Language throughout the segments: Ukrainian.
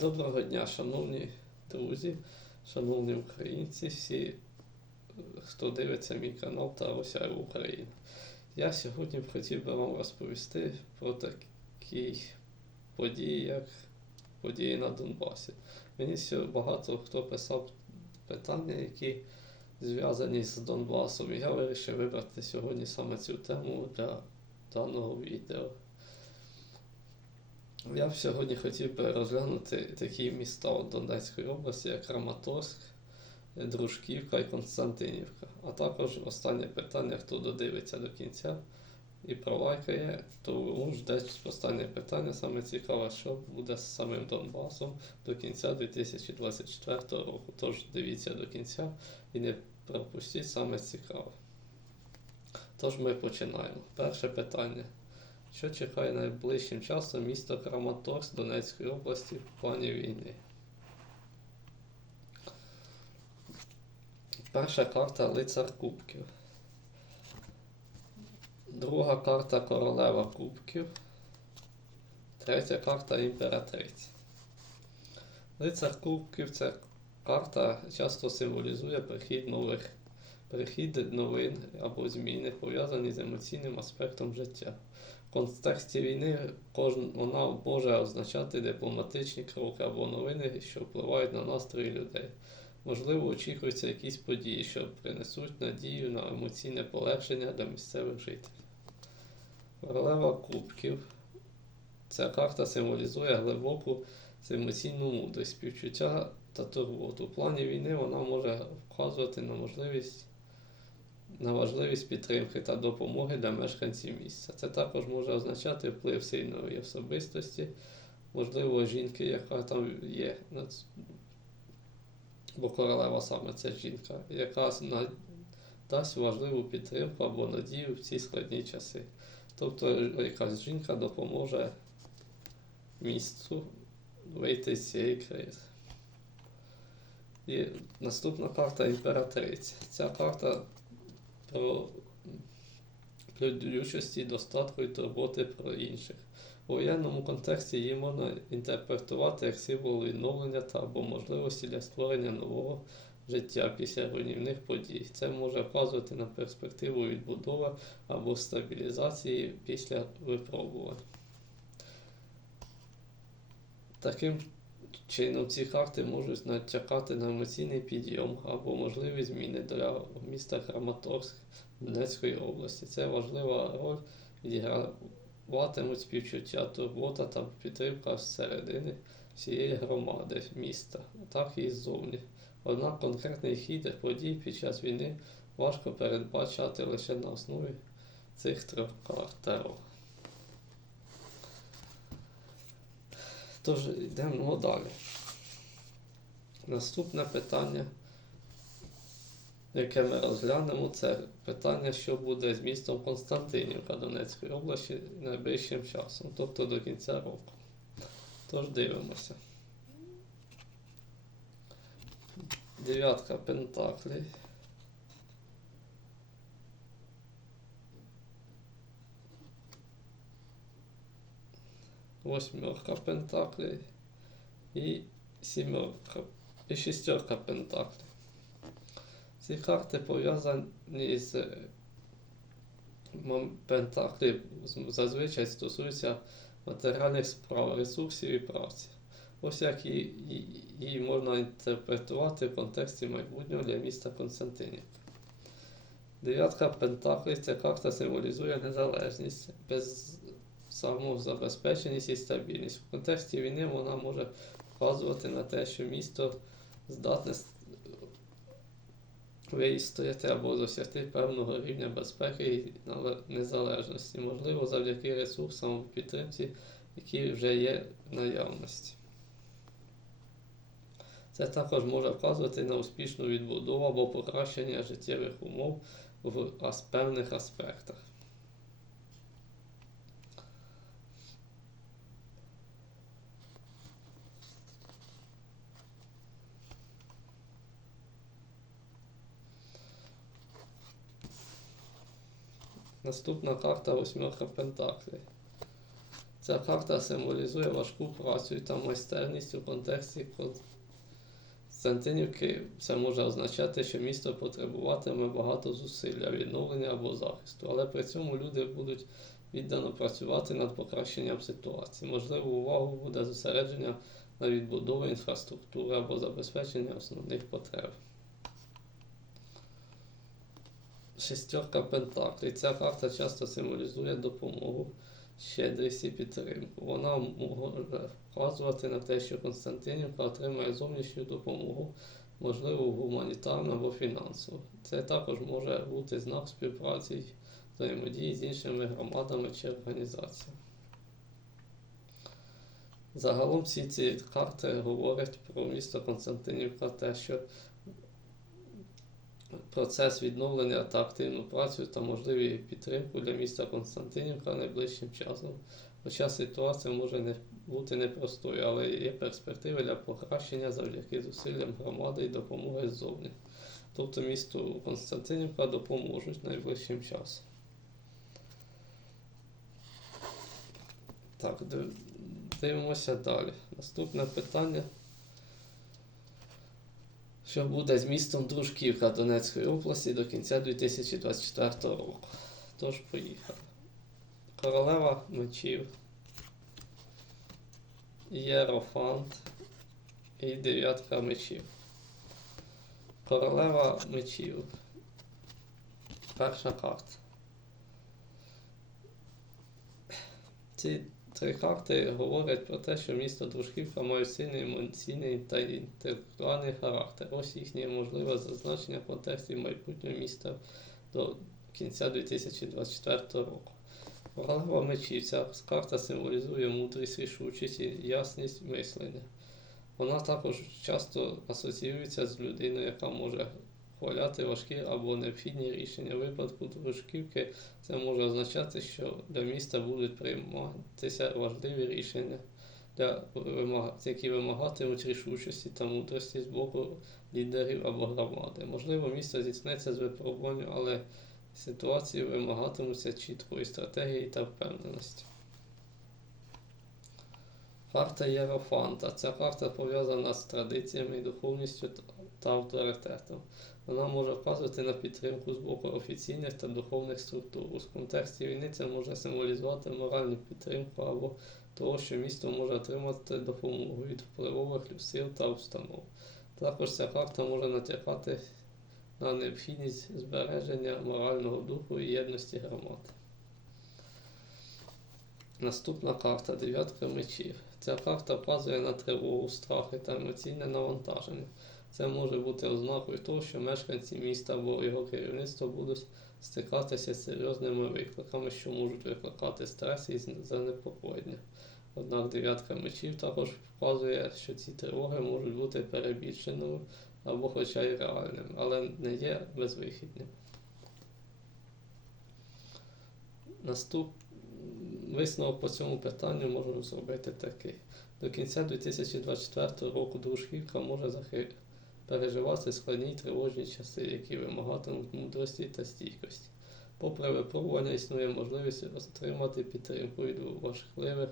Доброго дня, шановні друзі, шановні українці, всі, хто дивиться мій канал та Осяю Україна. Я сьогодні хотів би вам розповісти про такі події, як події на Донбасі. Мені багато хто писав питання, які зв'язані з Донбасом, я вирішив вибрати сьогодні саме цю тему для даного відео. Я б сьогодні хотів би розглянути такі міста Донецької області, як Краматорськ, Дружківка і Константинівка. А також останнє питання, хто додивиться до кінця і пролайкає, то жде останнє питання. Саме цікаве, що буде з самим Донбасом до кінця 2024 року. Тож дивіться до кінця і не пропустіть саме цікаве. Тож ми починаємо. Перше питання. Що чекає найближчим часом місто Краматорськ Донецької області в плані війни? Перша карта Лицар Кубків. Друга карта Королева Кубків. Третя карта Імператриця. Лицар Кубків це карта часто символізує прихід нових прихід новин або зміни, пов'язані з емоційним аспектом життя. В контексті війни кожен, вона може означати дипломатичні кроки або новини, що впливають на настрої людей. Можливо, очікуються якісь події, що принесуть надію на емоційне полегшення для місцевих жителів. Королева Кубків. Ця карта символізує глибоку емоційну мудрість, співчуття та турботу. У плані війни вона може вказувати на можливість на важливість підтримки та допомоги для мешканців місця. Це також може означати вплив сильної особистості, можливо, жінки, яка там є, бо королева саме це жінка, яка дасть важливу підтримку або надію в ці складні часи. Тобто якась жінка допоможе місцю вийти з цієї кризи. І наступна карта імператриця. Ця карта про плодючості, достатку і турботи про інших. У воєнному контексті її можна інтерпретувати як символ відновлення та або можливості для створення нового життя після руйнівних подій. Це може вказувати на перспективу відбудови або стабілізації після випробувань. Таким чином ці карти можуть натякати на емоційний підйом або можливі зміни для міста Краматорськ Донецької області. Це важлива роль відіграватимуть співчуття, турбота та підтримка зсередини всієї громади міста, так і ззовні. Однак конкретний хід подій під час війни важко передбачати лише на основі цих трьох карт Тож йдемо далі. Наступне питання, яке ми розглянемо, це питання, що буде з містом Константинівка Донецької області найближчим часом, тобто до кінця року. Тож дивимося. Дев'ятка пентаклей. Восьмерка пентаклей і сімерка і шістерка пентаклей. Ці карти пов'язані з з- зазвичай стосуються матеріальних справ, ресурсів і праці. Ось як її, можна інтерпретувати в контексті майбутнього для міста Константинівка. Дев'ятка Пентаклів ця карта символізує незалежність, без самозабезпеченість і стабільність. В контексті війни вона може вказувати на те, що місто здатне вистояти або досягти певного рівня безпеки і незалежності, можливо, завдяки ресурсам підтримці, які вже є в наявності. Це також може вказувати на успішну відбудову або покращення життєвих умов в певних аспектах. Наступна карта восьмерка Пентаклей. Ця карта символізує важку працю та майстерність у контексті Константинівки. Це може означати, що місто потребуватиме багато зусиль для відновлення або захисту, але при цьому люди будуть віддано працювати над покращенням ситуації. Можливо, увагу буде зосередження на відбудові інфраструктури або забезпечення основних потреб. Шестерка Пентаклів. Ця карта часто символізує допомогу, щедрість і підтримку. Вона може вказувати на те, що Константинівка отримає зовнішню допомогу, можливо, гуманітарну або фінансову. Це також може бути знак співпраці взаємодії з іншими громадами чи організаціями. Загалом всі ці карти говорять про місто Константинівка, те, що процес відновлення та активну працю та можливі підтримку для міста Константинівка найближчим часом. Хоча ситуація може не бути непростою, але є перспективи для покращення завдяки зусиллям громади і допомоги ззовні. Тобто місту Константинівка допоможуть найближчим часом. Так, дивимося далі. Наступне питання. Що буде з містом Дружківка Донецької області до кінця 2024 року? Тож поїхали. Королева мечів, Єрофант і дев'ятка мечів. Королева мечів. Перша карта. Ці три карти говорять про те, що місто Дружківка має сильний емоційний та інтелектуальний характер. Ось їхнє можливе зазначення в контексті майбутнього міста до кінця 2024 року. Королева мечів. Ця карта символізує мудрість, рішучість і ясність мислення. Вона також часто асоціюється з людиною, яка може ухваляти важкі або необхідні рішення. Випадку дружківки це може означати, що для міста будуть прийматися важливі рішення, для які вимагатимуть рішучості та мудрості з боку лідерів або громади. Можливо, місто зіткнеться з випробуванням, але ситуації вимагатимуться чіткої стратегії та впевненості. Карта Єрофанта. Ця карта пов'язана з традиціями, і духовністю та- авторитетом. Вона може вказувати на підтримку з боку офіційних та духовних структур. У контексті війни це може символізувати моральну підтримку або того, що місто може отримати допомогу від впливових сил та установ. Також ця карта може натякати на необхідність збереження морального духу і єдності громад. Наступна карта дев'ятка мечів. Ця карта вказує на тривогу, страхи та емоційне навантаження. Це може бути ознакою того, що мешканці міста або його керівництво будуть стикатися з серйозними викликами, що можуть викликати стрес і занепокоєння. Однак дев'ятка мечів також вказує, що ці тривоги можуть бути перебільшеними або хоча й реальними, але не є безвихідними. Наступ... Висновок по цьому питанню можемо зробити такий. До кінця 2024 року дружківка може захи- переживати складні й тривожні часи, які вимагатимуть мудрості та стійкості. Попри випробування, існує можливість отримати підтримку від важливих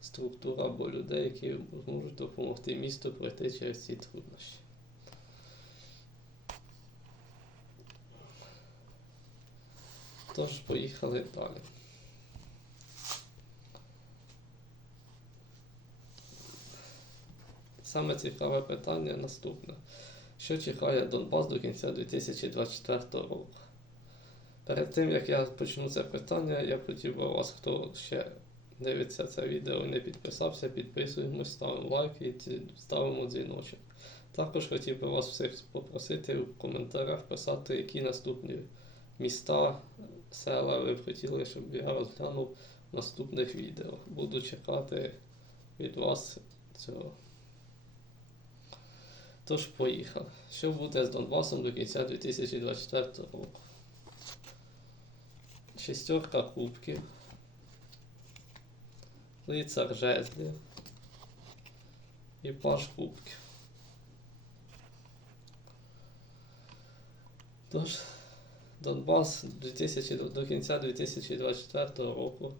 структур або людей, які зможуть допомогти місту пройти через ці труднощі. Тож, поїхали далі. Саме цікаве питання наступне. Що чекає Донбас до кінця 2024 року? Перед тим як я почну це питання, я хотів би вас, хто ще дивиться це відео не підписався, підписуємось, ставимо лайк і ставимо дзвіночок. Також хотів би вас всіх попросити в коментарях писати, які наступні міста, села ви б хотіли, щоб я розглянув в наступних відео. Буду чекати від вас цього. Тож поїхали. Що буде з Донбасом до кінця 2024 року? Шістерка кубків. Лицар жезлів. І паш кубків. Тож, Донбас 2000, до- до кінця 2024 року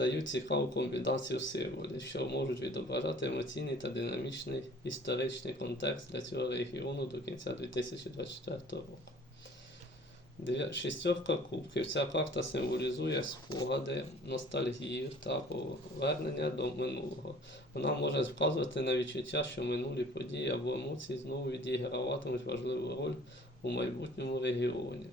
дають цікаву комбінацію символів, що можуть відображати емоційний та динамічний історичний контекст для цього регіону до кінця 2024 року. Шістерка кубків. Ця карта символізує спогади, ностальгію та повернення до минулого. Вона може вказувати на відчуття, що минулі події або емоції знову відіграватимуть важливу роль у майбутньому регіоні.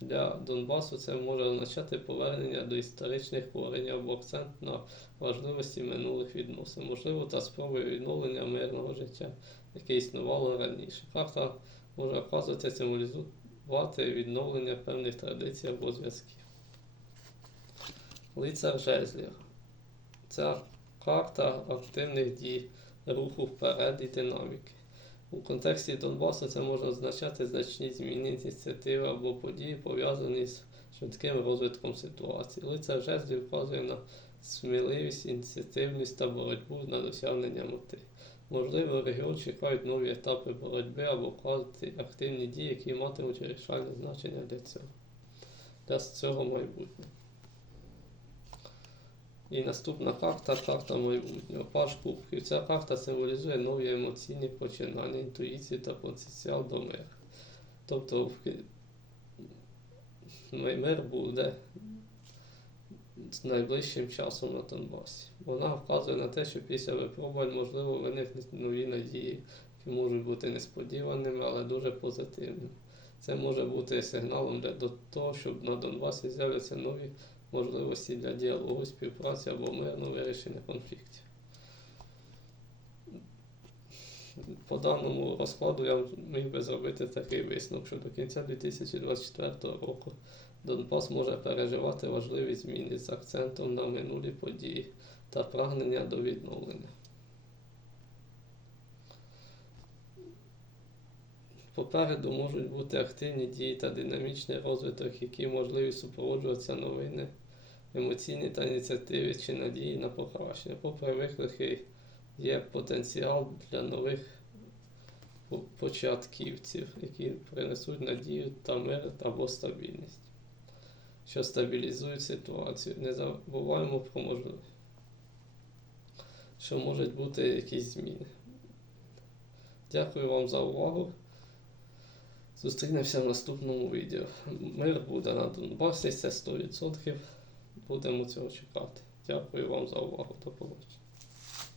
Для Донбасу це може означати повернення до історичних коренів або акцент на важливості минулих відносин, можливо, та спроби відновлення мирного життя, яке існувало раніше. Карта може вказувати символізувати відновлення певних традицій або зв'язків. Лицар жезлів. Ця карта активних дій, руху вперед і динаміки. У контексті Донбасу це може означати значні зміни, ініціативи або події, пов'язані з швидким розвитком ситуації. Лицар жезлів вказує на сміливість, ініціативність та боротьбу на досягнення мети. Можливо, регіон чекають нові етапи боротьби або вказати активні дії, які матимуть вирішальне значення для цього, для цього майбутнього. І наступна карта карта майбутнього. Паш кубків. Ця карта символізує нові емоційні починання, інтуїцію та потенціал до миру. Тобто мир буде з найближчим часом на Донбасі. Вона вказує на те, що після випробувань можливо виникнуть нові надії, які можуть бути несподіваними, але дуже позитивними. Це може бути сигналом для того, щоб на Донбасі з'являться нові можливості для діалогу, співпраці або мирного вирішення конфліктів. По даному розкладу я міг би зробити такий висновок, що до кінця 2024 року Донбас може переживати важливі зміни з акцентом на минулі події та прагнення до відновлення. Попереду можуть бути активні дії та динамічний розвиток, які можливі супроводжуватися новини, емоційні та ініціативи чи надії на покращення. Попри виклики, є потенціал для нових початківців, які принесуть надію та мир або стабільність, що стабілізують ситуацію. Не забуваємо про можливість, що можуть бути якісь зміни. Дякую вам за увагу. Зустрінемося в наступному відео. Мир буде на Донбасі, це 100%. Будемо цього чекати. Дякую вам за увагу. До побачення.